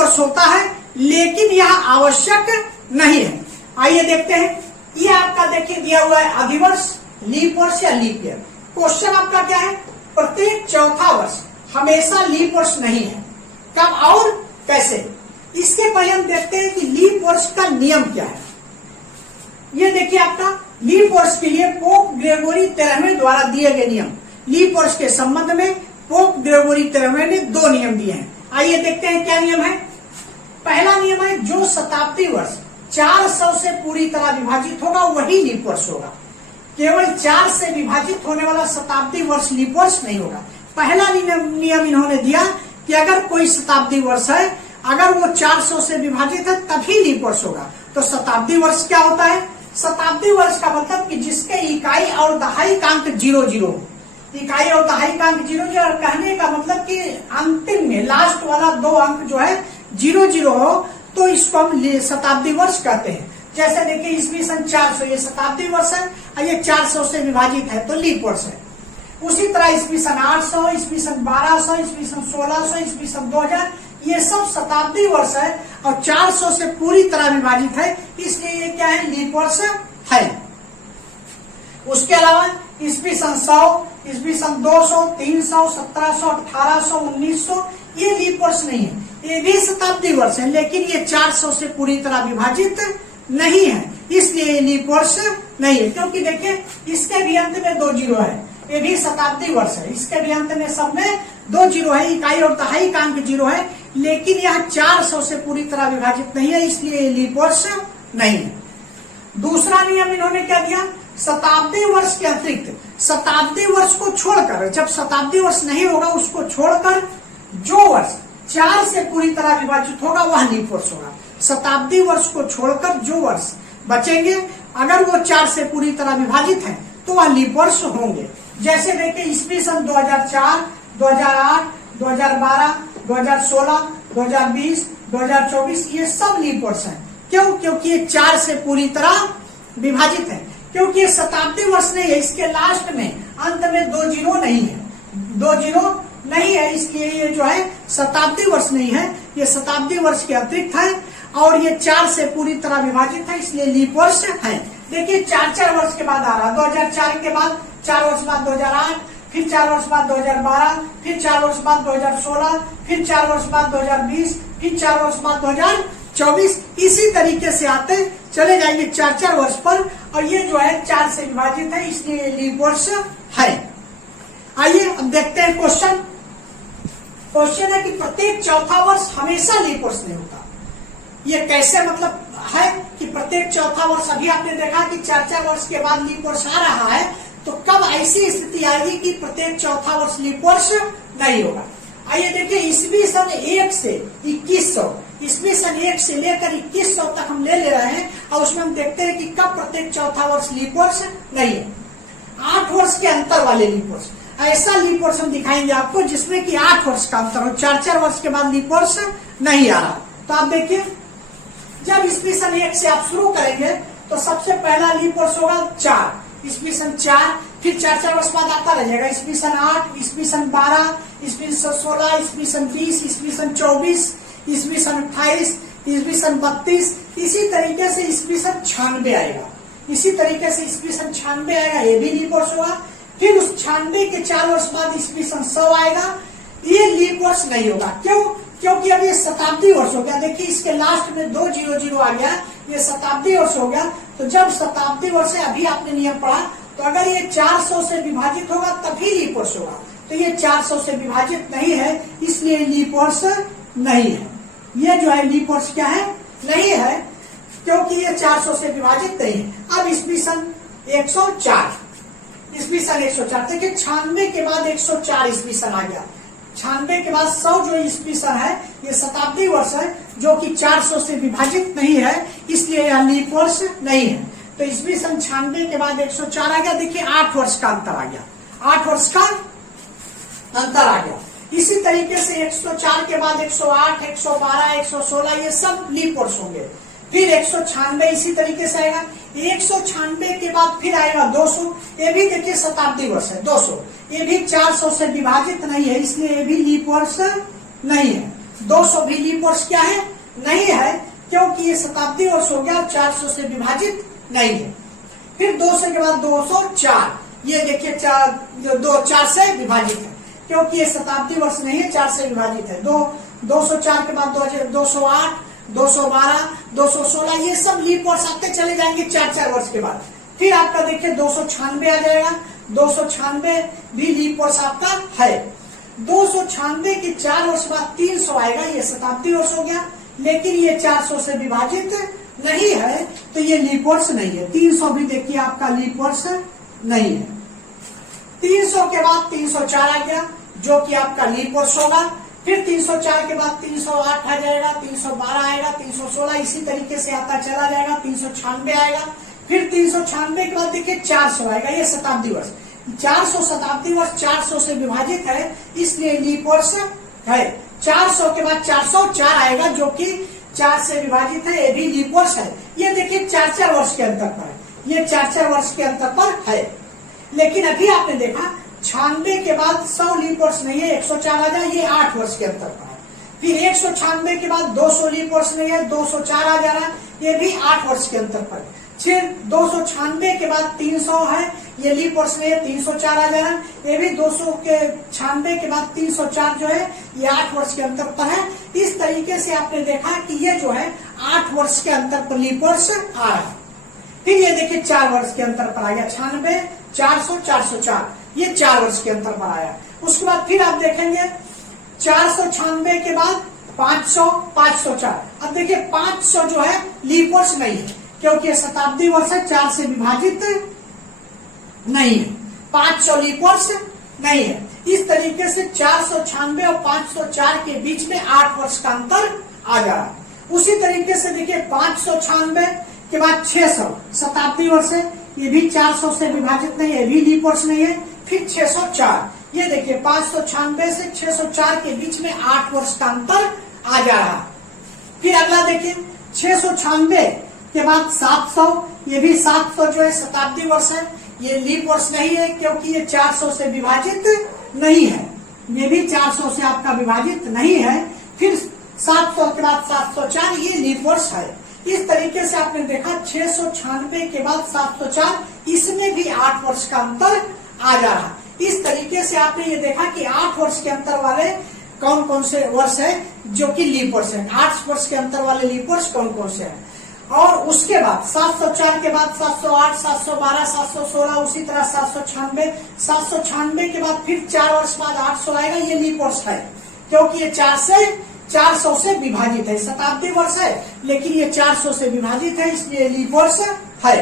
वर्ष होता है, लेकिन यह आवश्यक नहीं है। आइए देखते हैं, ये आपका देखिए दिया हुआ है अधिवर्ष, लीप वर्ष या लीप ईयर। क्वेश्चन आपका क्या है, प्रत्येक चौथा वर्ष हमेशा लीप वर्ष नहीं है, कब और कैसे। इसके पहले हम देखते हैं कि लीप वर्ष का नियम क्या है। ये देखिए आपका लीप वर्ष के लिए पोप ग्रेगोरी 13वें द्वारा दिए गए नियम। लीप वर्ष के संबंध में पोप ग्रेगोरी 13वें ने 2 नियम दिए हैं। आइए देखते हैं क्या नियम है। पहला नियम है, जो शताब्दी वर्ष 400 से पूरी तरह विभाजित होगा वही लीप वर्ष होगा। केवल 4 से विभाजित होने वाला शताब्दी वर्ष लीप वर्ष नहीं होगा। पहला नियम इन्होंने दिया कि अगर कोई शताब्दी वर्ष है, अगर वो 400 से विभाजित है तभी लीप वर्ष होगा। तो शताब्दी वर्ष क्या होता है, शताब्दी वर्ष का मतलब कि जिसके इकाई और दहाई का अंक 00, इकाई और दहाई का अंक 00, और कहने का मतलब कि अंतिम में लास्ट वाला 2 अंक जो है 00 हो, तो इसको हम शताब्दी वर्ष कहते हैं। जैसे देखिए ईस्वी सन 400 ये शताब्दी वर्ष है, और ये 400 से विभाजित है तो लीप वर्ष है। उसी तरह ईस्वी सन 800, ईस्वी सन 1200, ईस्वी सन 1600, ईस्वी सन 2000, ये सब शताब्दी वर्ष है और 400 से पूरी तरह विभाजित है, इसलिए ये क्या है, लीप वर्ष है। उसके अलावा ईस्वी सन 100, ईस्वी सन 200, 300, 1700, 1800, 1900 ये लीप वर्ष नहीं है, ये भी शताब्दी वर्ष है, लेकिन ये 400 से पूरी तरह विभाजित नहीं है, इसलिए ये लीप वर्ष नहीं है। क्योंकि देखिए इसके भी अंत में 2 जीरो है, ये भी शताब्दी वर्ष है, इसके भी अंत में सब में 2 जीरो है, इकाई और दहाई का अंक 0 है, लेकिन यह 400 से पूरी तरह विभाजित नहीं है, इसलिए लीप वर्ष नहीं है। दूसरा नियम इन्होंने क्या दिया, शताब्दी वर्ष के अतिरिक्त शताब्दी वर्ष को छोड़कर, जब शताब्दी वर्ष नहीं होगा उसको छोड़कर जो वर्ष 4 से पूरी तरह विभाजित होगा वह लीप वर्ष होगा। शताब्दी वर्ष को छोड़कर जो वर्ष बचेंगे, अगर वो 4 से पूरी तरह विभाजित है तो वह लीप वर्ष होंगे। जैसे देखिए ईस्वी सन 2004, 2008, 2012, 2016, 2020, 2024 ये सब लीप वर्ष है। क्यों? क्योंकि ये 4 से पूरी तरह विभाजित है, क्योंकि ये शताब्दी वर्ष नहीं है, इसके लास्ट में अंत में 2 जीरो नहीं है, 2 जीरो नहीं है, इसलिए ये जो है शताब्दी वर्ष नहीं है, ये शताब्दी वर्ष के अतिरिक्त है और ये 4 से पूरी तरह विभाजित है, इसलिए लीप वर्ष है। देखिए 4 वर्ष के बाद आ रहा, 2004 के बाद 4 वर्ष बाद 2008, फिर 4 वर्ष बाद 2012, फिर 4 वर्ष बाद 2016, फिर 4 वर्ष बाद 2020, फिर 4 वर्ष बाद 2024, इसी तरीके से आते चले जाएंगे 4 वर्ष पर, और ये जो है 4 से विभाजित है, इसलिए लीप वर्ष है। आइए अब देखते हैं क्वेश्चन। क्वेश्चन है कि प्रत्येक चौथा वर्ष हमेशा लीप वर्ष नहीं होता। ये कैसे मतलब है कि प्रत्येक चौथा वर्ष, अभी आपने देखा कि 4 वर्ष के बाद लीप वर्ष आ रहा है, तो कब ऐसी स्थिति आएगी कि प्रत्येक चौथा वर्ष लीप वर्ष नहीं होगा। आइए देखिए ईस्वी सन 1 से 2100, ईस्वी सन 1 से लेकर 2100 तक हम ले रहे हैं, और उसमें हम देखते हैं कि कब प्रत्येक चौथा वर्ष लीप वर्ष नहीं है। 8 वर्ष के अंतर वाले लीप वर्ष, ऐसा लीप वर्ष हम दिखाएंगे आपको जिसमें कि 8 वर्ष का अंतर हो, 4 वर्ष के बाद लीप वर्ष नहीं आ रहा। तो आप देखिए जब ईस्वी सन 1 से आप शुरू करेंगे तो सबसे पहला लीप वर्ष होगा 4, ईस्वी सन 4, फिर 4 वर्ष बाद आता रहेगा ईस्वी सन 8, ईस्वी सन 12, ईस्वी सन 16, ईस्वी सन 20, ईस्वी सन 24, ईस्वी सन 28, ईस्वी सन 32, इसी तरीके से ईस्वी सन 96 आएगा, इसी तरीके से ईस्वी सन 96 आएगा, ये भी लीप वर्ष होगा। फिर उस 96 के 4 वर्ष बाद ईस्वी सन 100 आएगा, ये लीप वर्ष नहीं होगा। क्यों? क्योंकि अब ये शताब्दी वर्ष हो गया। देखिए इसके लास्ट में 2 जीरो जीरो आ गया, ये शताब्दी वर्ष हो गया। तो जब शताब्दी वर्ष है, अभी आपने नियम पढ़ा, तो अगर ये 400 से विभाजित होगा तभी लीप वर्ष होगा, तो ये 400 से विभाजित नहीं है, इसलिए लीप वर्ष नहीं है। ये जो है लीप वर्ष क्या है, नहीं है, क्योंकि ये 400 से विभाजित नहीं है। अब ईस्वी सन 104, ईस्वी सन 104, देखिए 96 के बाद 104 ईस्वी सन आ गया, 96 के बाद 100 जो ईस्वी सन है ये शताब्दी वर्ष है, जो कि 400 से विभाजित नहीं है, इसलिए यह लीप वर्ष नहीं है। तो ईस्वी सन 96 के बाद 104 आ गया, देखिए 8 वर्ष का अंतर आ गया, 8 वर्ष का अंतर आ गया। इसी तरीके से 104 के बाद 108, 112, 116 ये सब लीप वर्ष होंगे। फिर 196 इसी तरीके से आएगा, 196 के बाद फिर आएगा 200, ये भी देखिए शताब्दी वर्ष है 200, ये भी 400 से विभाजित नहीं है, इसलिए ये भी लीप वर्ष नहीं है। 200 भी लीप वर्ष क्या है, नहीं है, क्योंकि ये शताब्दी वर्ष हो गया, 400 से विभाजित नहीं है। फिर 200 के बाद 204, ये देखिए 4 से विभाजित है, क्योंकि ये शताब्दी वर्ष नहीं है, 4 से विभाजित है। 204 के बाद 208, 212, 216, ये सब लीप वर्ष आते चले जाएंगे 4 वर्ष के बाद। फिर आपका देखिए 296 आ जाएगा, 296 भी लीप वर्ष आपका है। 296 के 4 वर्ष बाद 300 आएगा, ये शताब्दी वर्ष हो गया, लेकिन ये 400 से विभाजित नहीं है, तो ये लीप वर्ष नहीं है। 300 भी देखिए आपका लीप वर्ष नहीं है। 300 के बाद 304 आ गया, जो कि आपका लीप वर्ष होगा। फिर 304 के बाद 308 आ जाएगा, 312 आएगा, 316, इसी तरीके से आता चला जाएगा, 396 आएगा। फिर 396 के बाद देखिए 400 आएगा, ये शताब्दी वर्ष। 400 शताब्दी वर्ष 400 से विभाजित है, इसलिए लीप वर्ष है। 400 के बाद 404 आएगा, जो कि 4 से विभाजित है, ये भी लीप वर्ष है। ये देखिए 4 वर्ष के अंतर पर है, ये 4 वर्ष के अंतर पर है। लेकिन अभी आपने देखा 96 के बाद 100 लीप वर्ष नहीं है, 104 आ जाए, ये 8 वर्ष के अंतर पर है। फिर 196 के बाद 200 लीप वर्ष नहीं है, 204 आ जा रहा है, ये भी 8 वर्ष के अंतर पर है। फिर 296 के बाद 300 है, ये लीप वर्ष नहीं है, 304 आ जा रहा है, ये भी 296 के बाद 304 जो है, ये 8 वर्ष के अंतर पर है। इस तरीके से आपने देखा कि ये जो है 8 वर्ष के अंतर पर लीप वर्ष आ रहा है। फिर ये देखिए 4 वर्ष के अंतर पर आ गया, 96, 400, 404, ये 4 वर्ष के अंतर पर आया। उसके बाद फिर आप देखेंगे 496 के बाद 500, 504। अब देखिए 500 जो है लीप वर्ष नहीं है, क्योंकि शताब्दी वर्ष है, 4 से विभाजित नहीं है। 500 लीप वर्ष नहीं है। इस तरीके से 496 और 504 के बीच में 8 वर्ष का अंतर आ जा रहा है। उसी तरीके से देखिए 596 के बाद 600 शताब्दी वर्ष है, ये भी 400 से विभाजित नहीं है, ये भी लीप वर्ष नहीं है। फिर 604, ये देखिए 596 से 604 के बीच में 8 वर्ष का अंतर आ जा रहा है। फिर अगला देखिए 696 के बाद 700, ये भी 700 जो है शताब्दी वर्ष है, ये लीप वर्ष नहीं है, क्योंकि ये 400 से विभाजित नहीं है, ये भी 400 से आपका विभाजित नहीं है। फिर 700 के बाद 704, ये लीप वर्ष है। इस तरीके से आपने देखा 696 के बाद 704, इसमें भी 8 वर्ष का अंतर आ जा रहा है। इस तरीके से आपने ये देखा कि 8 वर्ष के अंतर वाले कौन कौन से वर्ष है जो कि लीप वर्ष है। 8 वर्ष के अंतर वाले लीप वर्ष कौन कौन से हैं। और उसके बाद 704 के बाद 708, 712, 716, उसी तरह 796, 796 के बाद फिर 4 वर्ष बाद 800 आएगा, ये लीप वर्ष है, क्योंकि ये 400 से विभाजित है। शताब्दी वर्ष है, लेकिन ये 400 से विभाजित है, इसलिए लीप वर्ष है।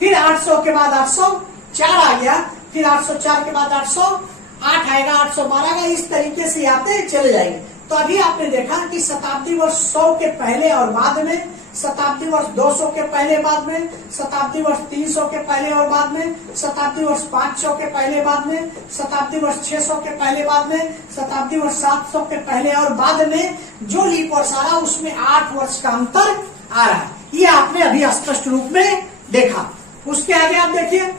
फिर 800 के बाद 804 आ गया, फिर 804 के बाद 808 आएगा, 812 आएगा, इस तरीके से आते चले जाएंगे। तो अभी आपने देखा कि शताब्दी वर्ष 100 के पहले और बाद में, शताब्दी वर्ष 200 के पहले बाद में, शताब्दी वर्ष 300 के पहले और बाद में, शताब्दी वर्ष 500 के पहले बाद में, शताब्दी वर्ष 600 के पहले बाद में, शताब्दी वर्ष 700 के पहले और बाद में जो लीप वर्ष आ रहा है उसमें 8 वर्ष का अंतर आ रहा है। ये आपने अभी स्पष्ट रूप में देखा। उसके आगे आप देखिए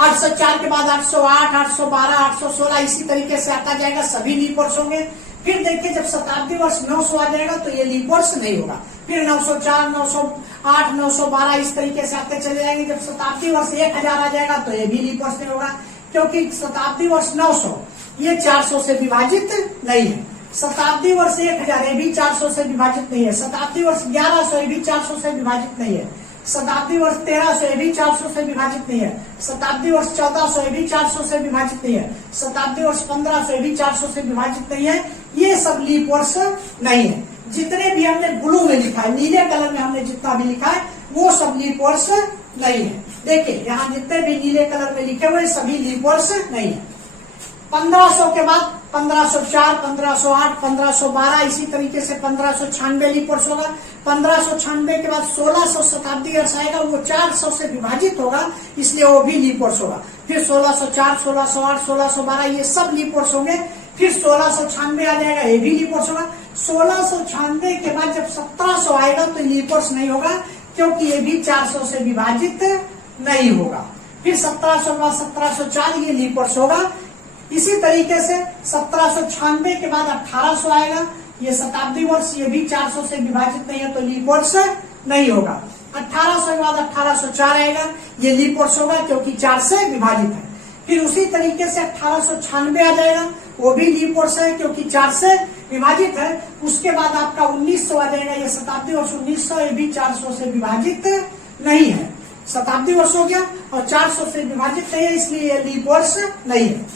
804 के बाद 808, 812, 816, इसी तरीके से आता जाएगा, सभी लीप वर्ष होंगे। फिर देखिए जब शताब्दी वर्ष 900 आ जाएगा तो ये लीप वर्ष नहीं होगा। फिर 904, 908, 912 इस तरीके से आते चले जाएंगे। जब शताब्दी वर्ष 1000 आ जाएगा तो ये भी लीप वर्ष नहीं होगा, क्योंकि शताब्दी वर्ष 900 ये 400 से विभाजित नहीं है। शताब्दी वर्ष 1000 ये भी 400 से विभाजित नहीं है। शताब्दी वर्ष 1100 ये भी 400 से विभाजित नहीं है। शताब्दी वर्ष 1300 ये भी 400 से विभाजित नहीं है। शताब्दी वर्ष 1400 ये भी 400 से विभाजित नहीं है। शताब्दी वर्ष 1500 ये भी 400 से विभाजित नहीं है। ये सब लीप वर्ष नहीं है। जितने भी हमने ब्लू में लिखा है, नीले कलर में हमने जितना भी लिखा है, वो सब लीप वर्ष नहीं है। देखिए यहाँ जितने भी नीले कलर में लिखे हुए सभी लीप वर्ष नहीं है। 1500 के बाद 1504, 1508, 1512, इसी तरीके से 1596 लीप वर्ष होगा। 1596 के बाद 1600 शताब्दी वर्ष आएगा, वो 400 से विभाजित होगा, इसलिए वो भी लीप वर्ष होगा। फिर 1604, 1608, 1612 ये सब लीप वर्ष होंगे। फिर 1696 आ जाएगा, ये भी लीप वर्ष होगा। 1696 के बाद जब 1700 आएगा तो लीप वर्ष नहीं होगा, क्योंकि ये भी 400 से विभाजित नहीं होगा। फिर 1700 के बाद 1704 ये लीप वर्ष होगा। इसी तरीके से 1796 के बाद 1800 आएगा, ये शताब्दी वर्ष, ये भी 400 से विभाजित नहीं है तो लीप वर्ष नहीं होगा। 1800 के बाद 1804 आएगा, ये लीप वर्ष होगा क्योंकि 4 से विभाजित है। फिर उसी तरीके से 1896 आ जाएगा, वो भी लीप वर्ष है क्योंकि 4 से विभाजित है। उसके बाद आपका 1900 आ जाएगा, ये शताब्दी वर्ष 1900, ये भी 400 से विभाजित नहीं है। शताब्दी वर्ष हो गया और 400 से विभाजित नहीं है, इसलिए ये लीप वर्ष नहीं है।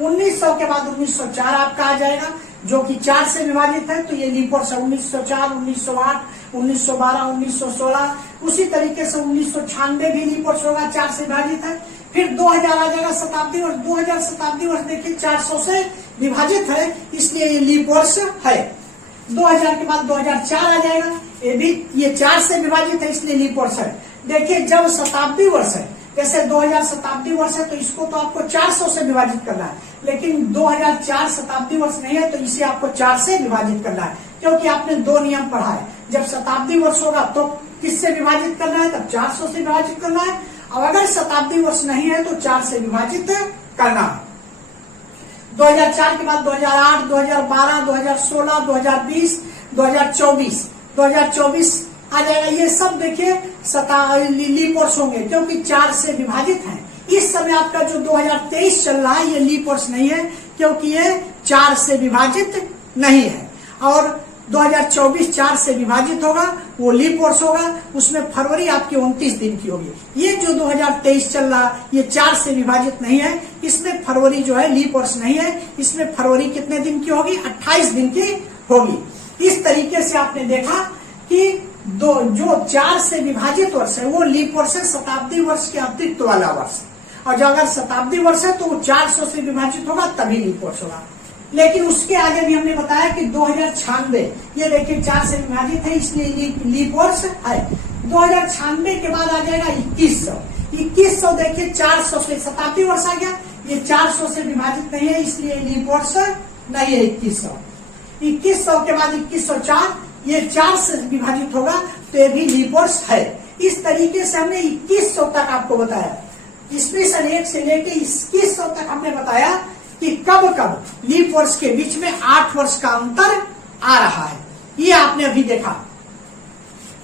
1900 के बाद 1904 आपका आ जाएगा जो कि 4 से विभाजित है, तो ये लीप वर्ष 1904, 1908, 1912, 1916। उसी तरीके से 1996 भी लीप वर्ष होगा, 4 से विभाजित है। फिर 2000 आ जाएगा शताब्दी वर्ष, 2000 शताब्दी वर्ष देखिए 400 से विभाजित है, इसलिए ये लीप वर्ष है। 2000 के बाद 2004 आ जाएगा, ये भी ये 4 से विभाजित है, इसलिए लीप वर्ष है। देखिए जब शताब्दी वर्ष है, जैसे 2000 शताब्दी वर्ष है तो इसको तो आपको 400 से विभाजित करना है, लेकिन 2004 शताब्दी वर्ष नहीं है तो इसे आपको 4 से विभाजित करना है, क्योंकि आपने 2 नियम पढ़ा है। जब शताब्दी वर्ष होगा तो किससे विभाजित करना है, तब 400 से विभाजित करना है, और अगर शताब्दी वर्ष नहीं है तो 4 से विभाजित करना है। 2004 के बाद 2008, 2012, 2016, 2020, 2024 आ जाएगा। ये सब देखिए लीप वर्ष होंगे क्योंकि 4 से विभाजित है। इस समय आपका जो 2023 चल रहा है ये लीप वर्ष नहीं है क्योंकि ये 4 से विभाजित नहीं है, और 2024 4 से विभाजित होगा, वो लीप वर्ष होगा। उसमें फरवरी आपकी 29 दिन की होगी। ये जो 2023 चल रहा ये 4 से विभाजित नहीं है, इसमें फरवरी जो है लीप वर्ष नहीं है, इसमें फरवरी कितने दिन की होगी, 28 दिन की होगी। इस तरीके से आपने देखा कि जो 4 से विभाजित वर्ष है वो लीप वर्ष है, शताब्दी वर्ष के अतिरिक्त वाला वर्ष। और जो अगर शताब्दी वर्ष है तो वो 400 से विभाजित होगा तभी लीप वर्ष होगा। लेकिन उसके आगे भी हमने बताया कि 2096 ये देखिए 4 से विभाजित है, इसलिए लीप वर्ष है। 2096 के बाद आ जाएगा 2100। 2100 देखिए 400 से, शताब्दी वर्ष आ गया, ये 400 से विभाजित नहीं है, इसलिए लीप वर्ष नहीं है 2100। 2100 के बाद 2104 ये 4 से विभाजित होगा तो ये भी लीप वर्ष है। इस तरीके से हमने 2100 तक आपको बताया, ईस्वी सन 1 से लेकर 2100 तक हमने बताया कि कब कब लीप वर्ष के बीच में 8 वर्ष का अंतर आ रहा है। ये आपने अभी देखा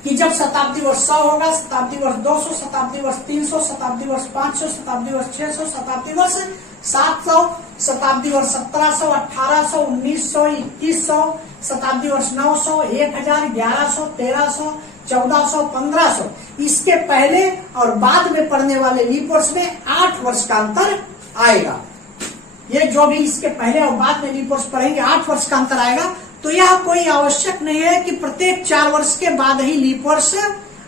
कि जब शताब्दी वर्ष 100 होगा, शताब्दी वर्ष 200, शताब्दी वर्ष 300, शताब्दी वर्ष 500, शताब्दी वर्ष 600, शताब्दी वर्ष 700, शताब्दी वर्ष 1700, 1800, 1900, 2100, शताब्दी वर्ष 900, 1000, 1100, 1300, 1400, 1500। इसके पहले और बाद में पढ़ने वाले लीप वर्ष में 8 वर्ष का अंतर आएगा। ये जो भी इसके पहले और बाद में लीप वर्ष पढ़ेंगे 8 वर्ष का अंतर आएगा। तो यह कोई आवश्यक नहीं है कि प्रत्येक 4 वर्ष के बाद ही लीप वर्ष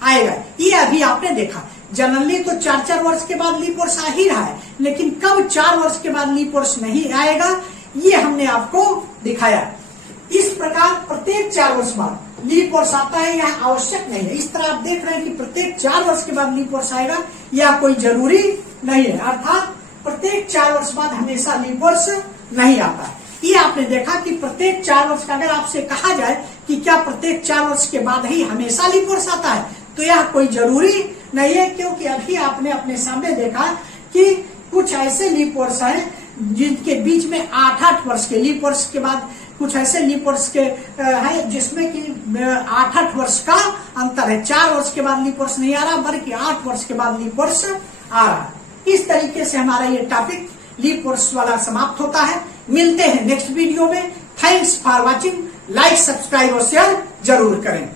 आएगा। ये अभी आपने देखा, जनरली तो 4-4 वर्ष के बाद लीप वर्ष आ ही रहा है, लेकिन कब 4 वर्ष के बाद लीप वर्ष नहीं आएगा ये हमने आपको दिखाया। इस प्रकार प्रत्येक 4 वर्ष बाद लीप वर्ष आता है, यह आवश्यक नहीं है। इस तरह आप देख रहे हैं कि प्रत्येक 4 वर्ष के बाद लीप वर्ष आएगा, यह कोई जरूरी नहीं है। अर्थात प्रत्येक 4 वर्ष बाद हमेशा लीप वर्ष नहीं आता है। ये आपने देखा कि प्रत्येक 4 वर्ष का अगर आपसे कहा जाए कि क्या प्रत्येक 4 वर्ष के बाद ही हमेशा लीप वर्ष आता है, तो यह कोई जरूरी नहीं है, क्योंकि अभी आपने अपने सामने देखा कि कुछ ऐसे लीप वर्ष हैं जिनके बीच में 8-8 वर्ष के लीप वर्ष के बाद कुछ ऐसे लीप वर्ष के है जिसमें कि 8-8 वर्ष का अंतर है। 4 वर्ष के बाद लीप वर्ष नहीं आ रहा, बल्कि 8 वर्ष के बाद लीप वर्ष आ रहा है। इस तरीके से हमारा ये टॉपिक लीप वर्ष वाला समाप्त होता है। मिलते हैं नेक्स्ट वीडियो में। Thanks for watching. Like, subscribe और शेयर जरूर करें।